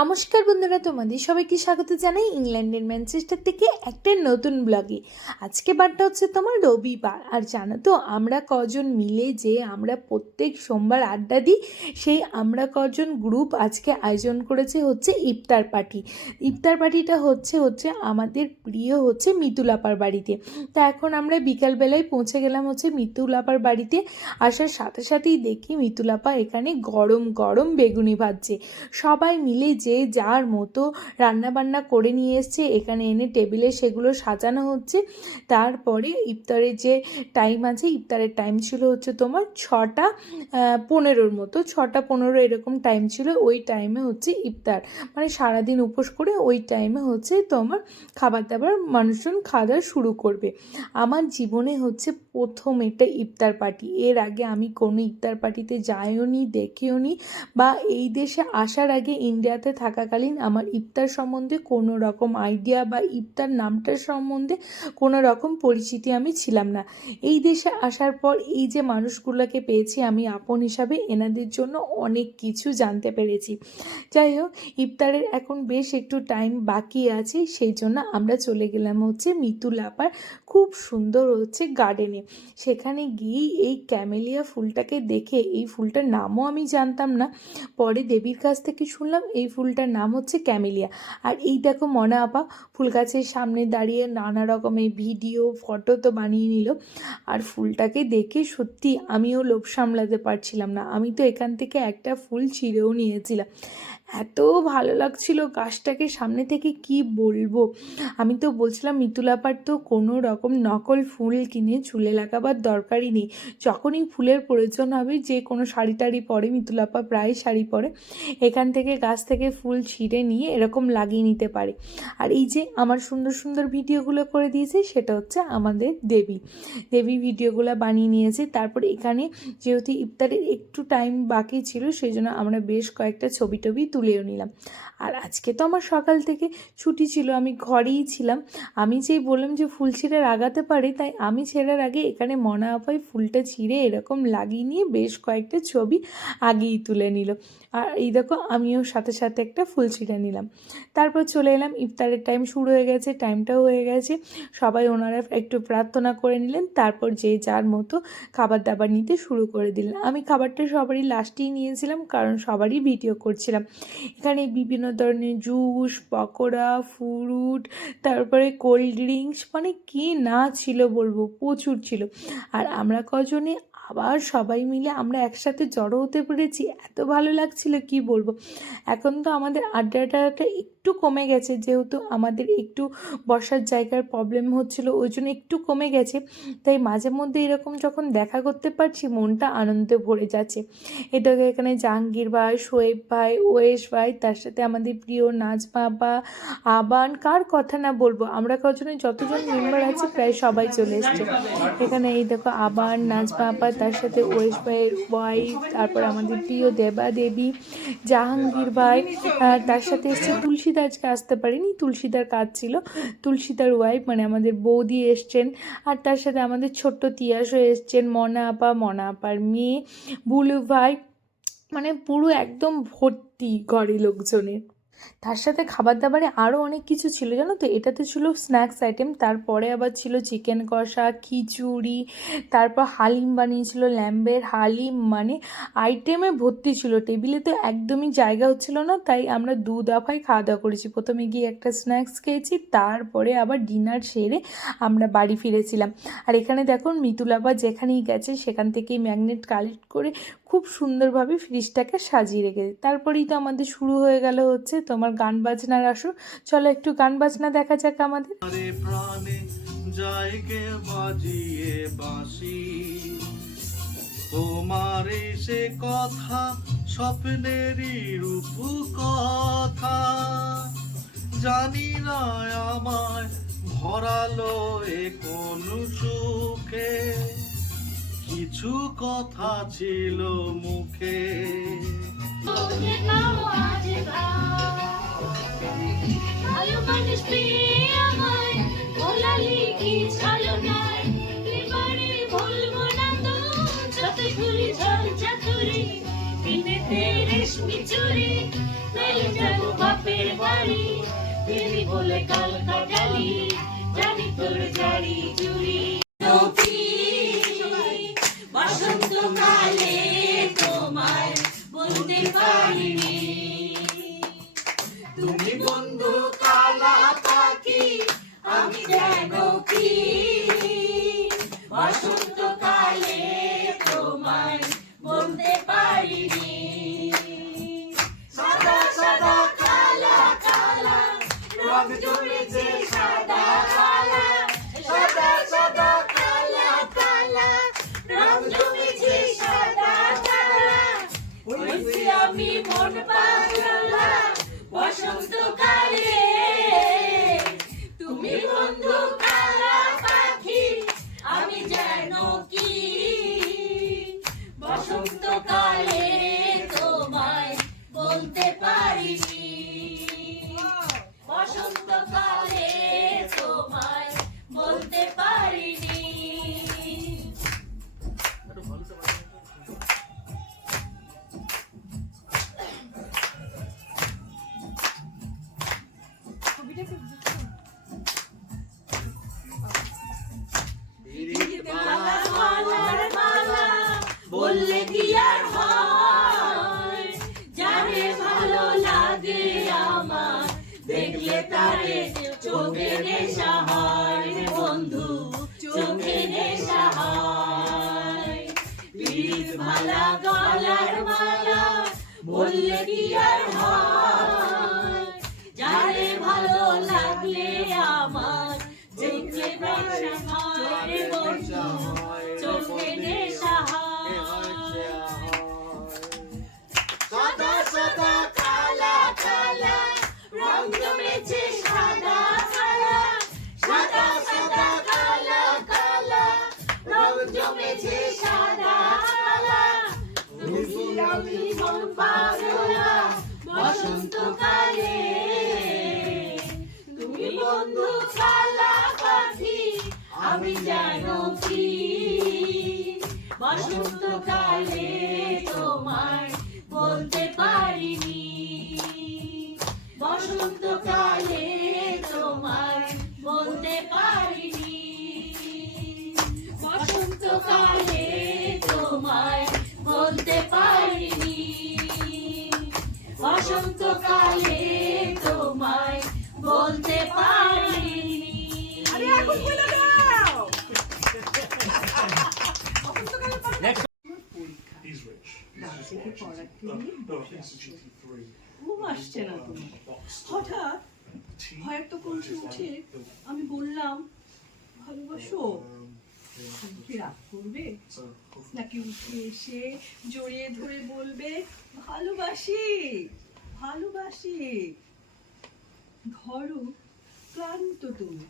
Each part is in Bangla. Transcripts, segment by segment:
নমস্কার বন্ধুরা, তোমাদের সবাইকে স্বাগত জানাই ইংল্যান্ডের ম্যানচেস্টার থেকে একটা নতুন ব্লগে। আজকে বারটা হচ্ছে তোমার রবিবার, আর জানো তো আমরা কজন মিলে যে আমরা প্রত্যেক সোমবার আড্ডা দিই, সেই আমরা কজন গ্রুপ আজকে আয়োজন করেছে হচ্ছে ইফতার পার্টি। ইফতার পার্টিটা হচ্ছে আমাদের প্রিয় হচ্ছে মিতুল আপার বাড়িতে। তা এখন আমরা বিকালবেলায় পৌঁছে গেলাম হচ্ছে মিতুল আপার বাড়িতে। আসার সাথে সাথেই দেখি মিতুল আপা এখানে গরম গরম বেগুনি ভাজছে। সবাই মিলে যে যার মতো রান্নাবান্না করে নিয়ে এসছে, এখানে এনে টেবিলে সেগুলো সাজানো হচ্ছে। তারপরে ইফতারের যে টাইম আছে, ইফতারের টাইম ছিল হচ্ছে তোমার 6:15 মতো, 6:15 এরকম টাইম ছিল। ওই টাইমে হচ্ছে ইফতার, মানে সারাদিন উপোস করে ওই টাইমে হচ্ছে তোমার খাবার দাবার মানুষজন খাওয়া দাওয়া শুরু করবে। আমার জীবনে হচ্ছে প্রথম এটা ইফতার পার্টি। এর আগে আমি কোনো ইফতার পার্টিতে যাইও নি, দেখেও নি, বা এই দেশে আসার আগে ইন্ডিয়াতে থাকাকালীন আমার ইফতার সম্বন্ধে কোনো রকম আইডিয়া বা ইফতার নামটার সম্বন্ধে কোনো রকম পরিচিতি আমি ছিলাম না। এই দেশে আসার পর এই যে মানুষগুলোকে পেয়েছি আমি আপন হিসাবে, এনাদের জন্য অনেক কিছু জানতে পেরেছি। যাই হোক, ইফতারের এখন বেশ একটু টাইম বাকি আছে, সেই জন্য আমরা চলে গেলাম হচ্ছে মিতুল আপার খুব সুন্দর হচ্ছে গার্ডেনে। সেখানে গিয়েই এই ক্যামেলিয়া ফুলটাকে দেখে, এই ফুলটার নামও আমি জানতাম না, পরে দেবীর কাছ থেকে শুনলাম এই ফুলটার নাম হচ্ছে ক্যামেলিয়া। আর এই দেখো মনা আপা ফুল গাছের সামনে দাঁড়িয়ে নানা রকমের ভিডিও ফটো তো বানিয়ে নিল। আর ফুলটাকে দেখে সত্যি আমিও লোভ সামলাতে পারছিলাম না, আমি তো এখান থেকে একটা ফুল ছিঁড়েও নিয়েছিলাম। এত ভালো লাগছিল গাছটাকে সামনে থেকে, কি বলবো। আমি তো বলছিলাম মিতুল আপার তো কোনো রকম নকল ফুল কিনে চুলে লাগাবার দরকারই নেই। যখনই ফুলের প্রয়োজন হবে, যে কোনো শাড়ি টাড়ি পরে, মিতুল আপা প্রায় শাড়ি পরে, এখান থেকে গাছ থেকে ফুল ছিঁড়ে নিয়ে এরকম লাগিয়ে নিতে পারে। আর এই যে আমার সুন্দর সুন্দর ভিডিওগুলো করে দিয়েছে, সেটা হচ্ছে আমাদের দেবী ভিডিওগুলো বানিয়ে নিয়েছে। তারপর এখানে যেহেতু ইফতারের একটু টাইম বাকি ছিল, সেই জন্য আমরা বেশ কয়েকটা ছবি টবি তুলেও নিলাম। আর আজকে তো আমার সকাল থেকে ছুটি ছিল, আমি ঘরেই ছিলাম। আমি যেই বললাম যে ফুল ছিঁড়ে লাগাতে পারি, তাই আমি ছেঁড়ার আগে এখানে মনা আপাই ফুলটা ছিঁড়ে এরকম লাগিয়ে নিয়ে বেশ কয়েকটা ছবি আগেই তুলে নিল। আর এই দেখো আমিও সাথে সাথে একটা ফুল ছিঁড়ে নিলাম। তারপর চলে এলাম, ইফতারের টাইম শুরু হয়ে গেছে, টাইমটাও হয়ে গেছে। সবাই ওনারা একটু প্রার্থনা করে নিলেন, তারপর যে যার মতো খাবার দাবার নিতে শুরু করে দিলেন। আমি খাবারটা সবারই লাস্টেই নিয়েছিলাম, কারণ সবারই ভিডিও করছিলাম। এখানে বিভিন্ন ধরনের জুস, পকোড়া, ফ্রুট, তারপরে কোল্ড ড্রিঙ্কস, মানে কি না ছিল বলবো, প্রচুর ছিল। আর আমরা কজনে আবার সবাই মিলে আমরা একসাথে জড়ো হতে পেরেছি, এত ভালো লাগছিল কি বলবো। এখন তো আমাদের আড্ডাটা একটু কমে গেছে, যেহেতু আমাদের একটু বসার জায়গার প্রবলেম হচ্ছিল, ওই জন্য একটু কমে গেছে। তাই মাঝে মধ্যে এরকম যখন দেখা করতে পারছি, মনটা আনন্দে ভরে যাচ্ছে। এটাকে এখানে জাহাঙ্গীর ভাই, শোয়েব ভাই, ওয়েশ ভাই, তার সাথে আমাদের প্রিয় নাজমা আপা, আবান, কার কথা না বলবো, আমরা কজনের যতজন মেম্বার আছে প্রায় সবাই চলে এসছে। এখানে এই দেখো আবান, নাজমা আপা, তার সাথে ওয়েশ ভাইয়ের ওয়াইফ, তারপর আমাদের প্রিয় দেবা দেবী, জাহাঙ্গীর ভাই, তার সাথে এসছে তুলসীদা। আজকে আসতে পারিনি, তুলসীদার কাজ ছিল। তুলসীদার ওয়াইফ মানে আমাদের বৌদি এসছেন, আর তার সাথে আমাদের ছোট্ট তিয়াসও এসছেন, মনা আপা, মনা আপার মেয়ে, বুলু ভাই, মানে পুরো একদম ভর্তি ঘরে লোকজনের। তার সাথে খাবার দাবারে আরও অনেক কিছু ছিল জানো তো। এটাতে ছিল স্ন্যাক্স আইটেম, তারপরে আবার ছিল চিকেন কষা, খিচুড়ি, তারপর হালিম বানিয়েছিল, ল্যাম্বের হালিম, মানে আইটেমে ভর্তি ছিল। টেবিলে তো একদমই জায়গা হচ্ছিল না, তাই আমরা 2 দফায় খাওয়া দাওয়া করেছি। প্রথমে গিয়ে একটা স্ন্যাক্স খেয়েছি, তারপরে আবার ডিনার সেরে আমরা বাড়ি ফিরেছিলাম। আর এখানে দেখুন মিতুল আপা যেখানেই গেছে সেখান থেকেই ম্যাগনেট কালেক্ট করে খুব সুন্দরভাবে ফ্রিজটাকে সাজিয়ে রেখেছে। তারপরেই তো আমাদের শুরু হয়ে গেল হচ্ছে তোমার গান বাজনার আসর। চলো একটু গান বাজনা দেখা যাক আমাদের। প্রাণে জায়গে বাজিয়ে বাঁশি, তোমার সে কথা স্বপ্নেরই রূপ কথা, জানি না আমায় ভরালো এ কোন সুখে, কিছু কথা ছিল মুখে। ভালো মানুষ পেয়ে আমায় ভোলালি কি ছাড়ো নাই, এবারে ভুলবো না তো যতই ভুলি ঝড় চাতুরি, দিনেতে রেশমি চুরি মেলে যাবো। গাড়ি দেরি বলে কাল কাটালি জানি তোর জারি চুরি নৌকি বসন্তকালে তোমায় বলতে পারিনি তুমি বন্ধু কালা পাখি আমি যেন কি বসন্তকালে তোমায় বলতে পারিনি সাদা সাদা কালা কালা রং জমেছে সাদা কালা সাদা সাদা কালা কালা রং জমেছে সাদা কালা হয়েছি আমি মন পাগলা বসন্তকালে তুমি বন্ধু কালা পাখি আমি যেন কি বসন্তকালে তোমায় বলতে পারিনি বসন্তকালে তোমায় বলতে পারিনি মালা মালার মালা বললে কি আর হয় যারে ভালো লাগে আমার দেখলে তারে চোখে নেশা হয় রে বন্ধু চোখে নেশা হয় পীড়িত ভালা গলার মালা বললে কি আর হয় যারে ভালো লাগলে আমার দেখলে নেশা হয় রে বন্ধু চোখে নেশা হয় সাদা সাদা কালা কালা রং জমেছে সাদা কালা সাদা সাদা কালা কালা রং জমেছে সাদা কালা তুমি আমি মন পাগলা বসন্তকালে তুমি বন্ধু কালা পাখি আমি জানো কি বসন্তকালে তোমায় বলতে পারিনি বসন্তকালে তোমায় বলতে পারিনি বসন্তকালে তোমায় বলতে পারিনি বসন্তকালে তোমায় বলতে পারিনি He's rich. দাদাকে পড়াতে নিয়ে বসে আছি। ঘুম আসছে না তোমার। হঠাৎ ভয়ের তো কমছে উঠে আমি বললাম ভালোবাসো তুমি কি রাগ করবে নাকি উঠে এসে জড়িয়ে ধরে বলবে ভালোবাসি ভালোবাসি ধরো ক্লান্ত তুমি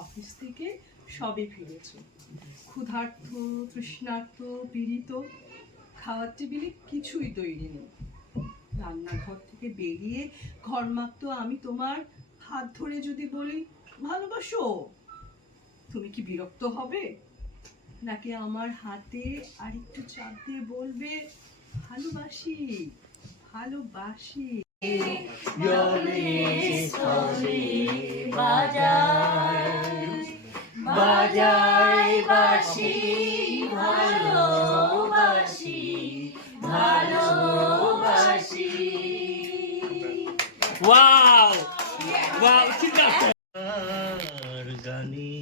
অফিস থেকে সবে ফিরেছো ক্ষুধার্ত তৃষ্ণার্ত পীড়িত খাওয়ার টেবিলে কিছুই তৈরি নেই রান্নাঘর থেকে বেরিয়ে ঘরমাক্ত আমি তোমার হাত ধরে যদি বলি ভালোবাসো তুমি কি বিরক্ত হবে নাকি আমার হাতে আরেকটু চাপ দিয়ে বলবে ভালোবাসি ভালোবাসি বাজায় বাসি ভালোবাসি ভালোবাসি ওয়াও ওয়াও ঠিক আছে তোমার গানে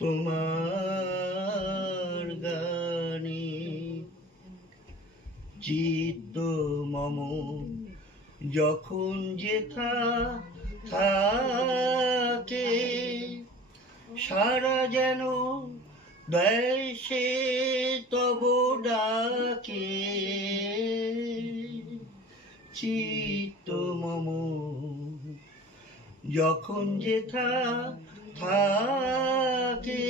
তোমার গানে চিত্ত মম যখন যেথা থাকে সারা যেন দেয় সে তব ডাকে চিত্ত মম যখন যেথা থাকে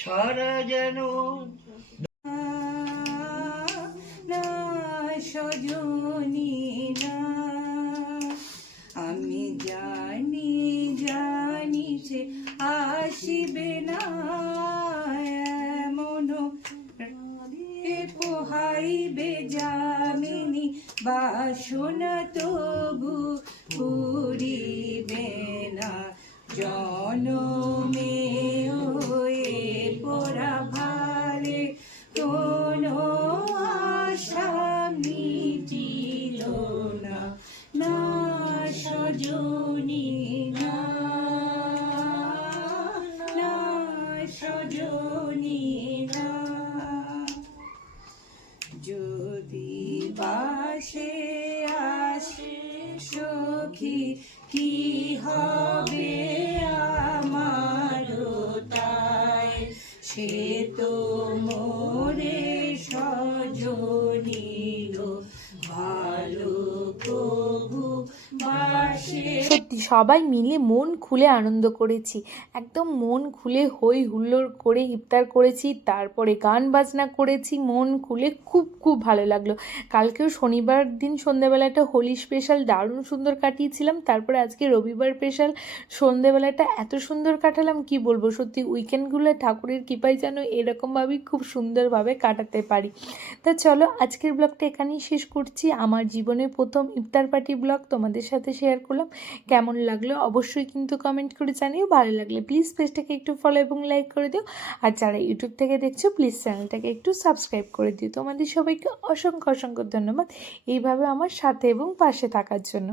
সারা যেন না সজনী না আমি জানি জানি যে আসিবে না এমন পোহাইবে যামিনী বাসনা তো কভু পুরিবে না, জনমে ওয়ে পরা ভারে কোনো আশা মিটিল না, না সজনী না, না সজনী না। যদি বাসে আসে সখী কি হবে আমারও তাই, সে তো মোরে সজনীর ভালো প্রভু বাসে। সত্যি সবাই মিলে মন খুলে আনন্দ করেছি, একদম মন খুলে হই হুল্লোড় করে ইফতার করেছি, তারপরে গান বাজনা করেছি মন খুলে, খুব খুব ভালো লাগলো। কালকেও শনিবার দিন সন্ধ্যেবেলাটা হোলি স্পেশাল দারুণ সুন্দর কাটিয়েছিলাম, তারপরে আজকে রবিবার স্পেশাল সন্ধ্যেবেলাটা এত সুন্দর কাটালাম কি বলবো। সত্যি উইকেন্ডগুলো ঠাকুরের কৃপায় যেন এরকমভাবেই খুব সুন্দরভাবে কাটাতে পারি। তা চলো আজকের ব্লগটা এখানেই শেষ করছি। আমার জীবনের প্রথম ইফতার পার্টি ব্লগ তোমাদের সাথে শেয়ার করলাম। কেমন লাগলো অবশ্যই কিন্তু কমেন্ট করে জানিও। ভালো লাগলে প্লিজ পেজটাকে একটু ফলো এবং লাইক করে দিও, আর যারা ইউটিউব থেকে দেখছো প্লিজ চ্যানেলটাকে একটু সাবস্ক্রাইব করে দিও। তোমাদের সবাইকে অসংখ্য অসংখ্য ধন্যবাদ এইভাবে আমার সাথে এবং পাশে থাকার জন্য।